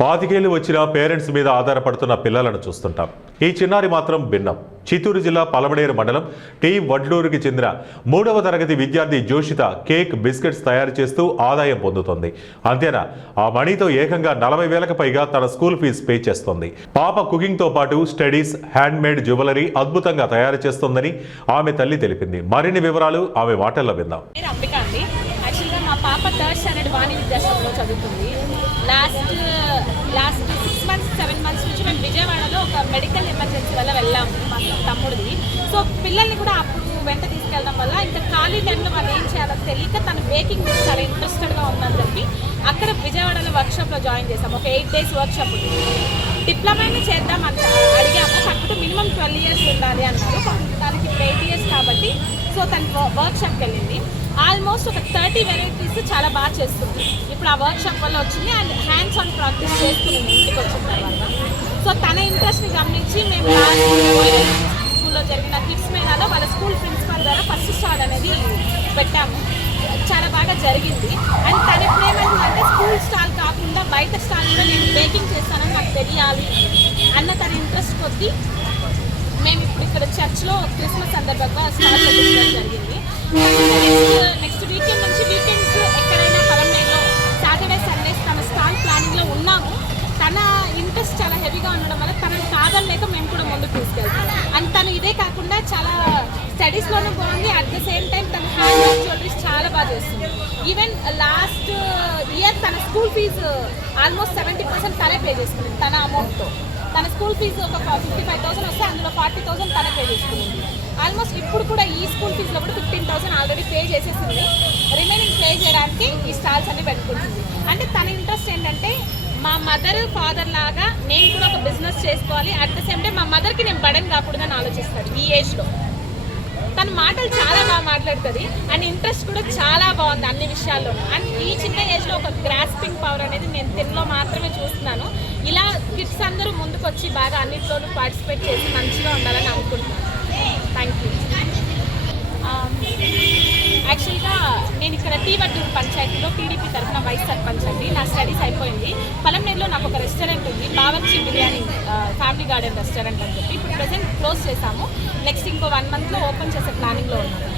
పాతికేళ్లు వచ్చిన పేరెంట్స్ మీద ఆధారపడుతున్న పిల్లలను చూస్తుంటాం. ఈ చిన్నారి మాత్రం భిన్నం. చిత్తూరు జిల్లా పలమనేరు మండలం టీ వడ్లూరుకి చెందిన 3వ తరగతి విద్యార్థి జోషిత కేక్, బిస్కెట్స్ తయారు చేస్తూ ఆదాయం పొందుతోంది. అంతేనా, ఆ మనీతో ఏకంగా 40,000కు పైగా తన స్కూల్ ఫీజు పే చేస్తోంది. పాప కుకింగ్తో పాటు స్టడీస్, హ్యాండ్ మేడ్ జ్యువెలరీ అద్భుతంగా తయారు చేస్తోందని ఆమె తల్లి తెలిపింది. మరిన్ని వివరాలు ఆమె మాటల్లో విందాం. మా పాప 3rd స్టాండర్డ్ వాణి విద్యాశాలలో చదువుతుంది. లాస్ట్ 6 months 7 months నుంచి మేము విజయవాడలో ఒక మెడికల్ ఎమర్జెన్సీ వల్ల వెళ్ళాము మా తమ్ముడిది. సో పిల్లల్ని కూడా అప్పుడు వెంట తీసుకెళ్ళడం వల్ల ఇంకా ఖాళీ టైంలో వాళ్ళు ఏం చేయాలో తెలియక తను బేకింగ్ మీద చాలా ఇంట్రెస్టెడ్గా ఉందని చెప్పి అక్కడ విజయవాడలో వర్క్షాప్లో జాయిన్ చేసాము. ఒక 8 days వర్క్షాప్ ఉంది. డిప్లొమాని చేద్దాం అని అడిగాము. కాకపోతే మినిమం 12 years ఉండాలి అన్నారు. దానికి 8 years కాబట్టి సో తను వర్క్షాప్కి వెళ్ళింది. ఆల్మోస్ట్ ఒక 30 వెరైటీస్ చాలా బాగా చేస్తుంది. ఇప్పుడు ఆ వర్క్షాప్ వల్ల వచ్చింది అండ్ హ్యాండ్స్ ఆన్ ప్రాక్టీస్ చేస్తుంది ఇంటికి వచ్చిన తర్వాత. సో తన ఇంట్రెస్ట్ని గమనించి మేము స్కూల్లో జరిగిన కిడ్స్ మేళాలో వాళ్ళ స్కూల్ ప్రిన్సిపల్ ద్వారా ఫస్ట్ స్టాల్ అనేది పెట్టాము. చాలా బాగా జరిగింది. అండ్ తను ఎప్పుడు ఏమైందంటే స్కూల్ స్టాల్ కాకుండా బయట స్టాల్ కూడా నేను బేకింగ్ చేస్తానని నాకు తెలియాలి అన్న తన ఇంట్రెస్ట్ కొద్దీ మేము ఇప్పుడు ఇక్కడ చర్చ్లో క్రిస్మస్ సందర్భంగా స్టాల్ పెట్టడం జరిగింది. నెక్స్ట్ వీకెండ్ నుంచి వీకెండ్స్ ఎక్కడైనా పలమనేరులో సాటర్డే సండేస్ తన స్టాల్ ప్లానింగ్లో ఉన్నాము. తన ఇంట్రెస్ట్ చాలా హెవీగా ఉండడం వల్ల తనని కాదనలేక మేము కూడా ముందుకు తీసుకెళ్తాం. అండ్ తను ఇదే కాకుండా చాలా స్టడీస్లోనూ బాగుంది. అట్ ద సేమ్ టైం తన హ్యాండ్ వర్క్ జ్యువెలరీస్ చాలా బాగా చేస్తుంది. ఈవెన్ లాస్ట్ ఇయర్ తన స్కూల్ ఫీజు ఆల్మోస్ట్ 70% తనే పే చేసుకుంది. తన అమౌంట్తో తన స్కూల్ ఫీజు ఒక 55,000 వస్తే అందులో 40,000 తనే పే చేసుకుంది. ఆల్మోస్ట్ ఇప్పుడు కూడా ఈ స్కూల్ ఫీజులో కూడా 15,000 ఆల్రెడీ పే చేసేసింది. రిమైనింగ్ పే చేయడానికి ఈ స్టాల్స్ అన్ని పెట్టుకుంటుంది. అంటే తన ఇంట్రెస్ట్ ఏంటంటే మా మదర్ ఫాదర్ లాగా నేను కూడా ఒక బిజినెస్ చేసుకోవాలి, అట్ ద సేమ్ టైం మా మదర్కి నేను బడన్ కాకూడదని ఆలోచిస్తాడు. ఈ ఏజ్లో తన మాటలు చాలా బాగా మాట్లాడుతుంది అండ్ ఇంట్రెస్ట్ కూడా చాలా బాగుంది అన్ని విషయాల్లో. అండ్ ఈ చిన్న ఏజ్లో ఒక గ్రాస్పింగ్ పవర్ అనేది నేను తినలో మాత్రమే చూస్తున్నాను. ఇలా కిడ్స్ అందరూ ముందుకు వచ్చి బాగా అన్నింటిలోనూ పార్టిసిపేట్ చేసి మంచిగా ఉండాలని అనుకుంటున్నాను. Thank you. యాక్చువల్గా నేను ఇక్కడ టీ వడ్లూరు పంచాయతీలో టీడీపీ తరఫున వైస్ సర్పంచ్ అండి. నా స్టడీస్ అయిపోయింది. పలమనేరులో నాకు ఒక రెస్టారెంట్ ఉంది, Bawarchi biryani family garden restaurant అని చెప్పి. ఇప్పుడు ప్రెసెంట్ క్లోజ్ చేసాము. నెక్స్ట్ ఇంకో 1 monthలో ఓపెన్ చేసే ప్లానింగ్లో ఉన్నాను.